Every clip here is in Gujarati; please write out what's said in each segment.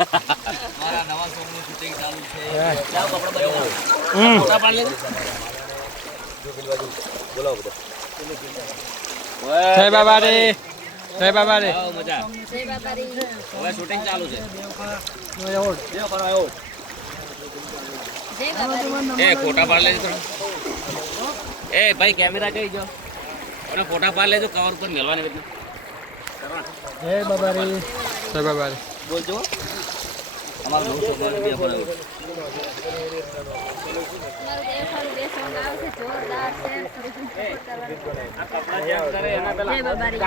મારા નવા સોંગનું શૂટિંગ ચાલુ છે. જાઓ કપડા બદલો. ફોટા પાડ લેજો. જો પેલી બાજુ બોલાવો બધા. જય બાબા રે, જય બાબા રે. આવો મજા. જય બાબા રે. હવે શૂટિંગ ચાલુ છે. દેવ કરો આવો. જય બાબા રે. એ ફોટા પાડ લેજો થોડા. એ ભાઈ કેમેરા કઈ જો. અને ફોટા પાડ લેજો કવર પર મેલવાની બધી. જય બાબા રે, જય બાબા રે. બોલજો. અમારું નવું સોંગ બે બનાવ્યું. તમારું દેખાડું બે સોંગ આવશે જોરદાર છે. જય બાબા રે.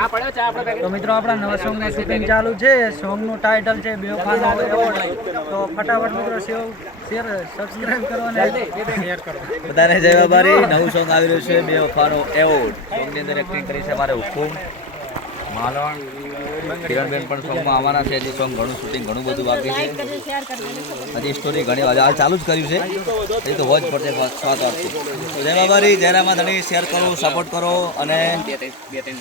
તો મિત્રો આપણા નવા સોંગનું શૂટિંગ ચાલુ છે. સોંગનું ટાઇટલ છે બેવફાનો એવોર્ડ. તો ફટાફટ મિત્રો શેર સબસ્ક્રાઇબ કરો અને શેર કરો. બધાને જય બાબારી. નવું સોંગ આવી રહ્યું છે બેવફાનો એવોર્ડ. સોંગની અંદર એક્ટિંગ કરી છે મારે હુકુમ માલણ કિરણબેન પણ સોંગમાં આવવાના છે. હજી સોંગ ઘણું શૂટિંગ ઘણું બધું બાકી છે. શેર કરજો. હજી સ્ટોરી ઘણી વાર હાલ ચાલુ જ કર્યું છે. એ તો વોચ પડશે સ્વાદ આપશે. જય બાબારી. જય રામા ધણી. શેર કરો, સપોર્ટ કરો અને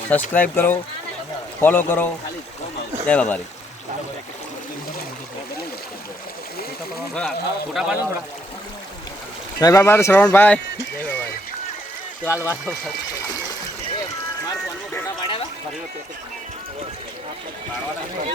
સબસ્ક્રાઇબ કરો, ફોલો કરો. જય બાબારી. જય બાબા રે શ્રવણભાઈ.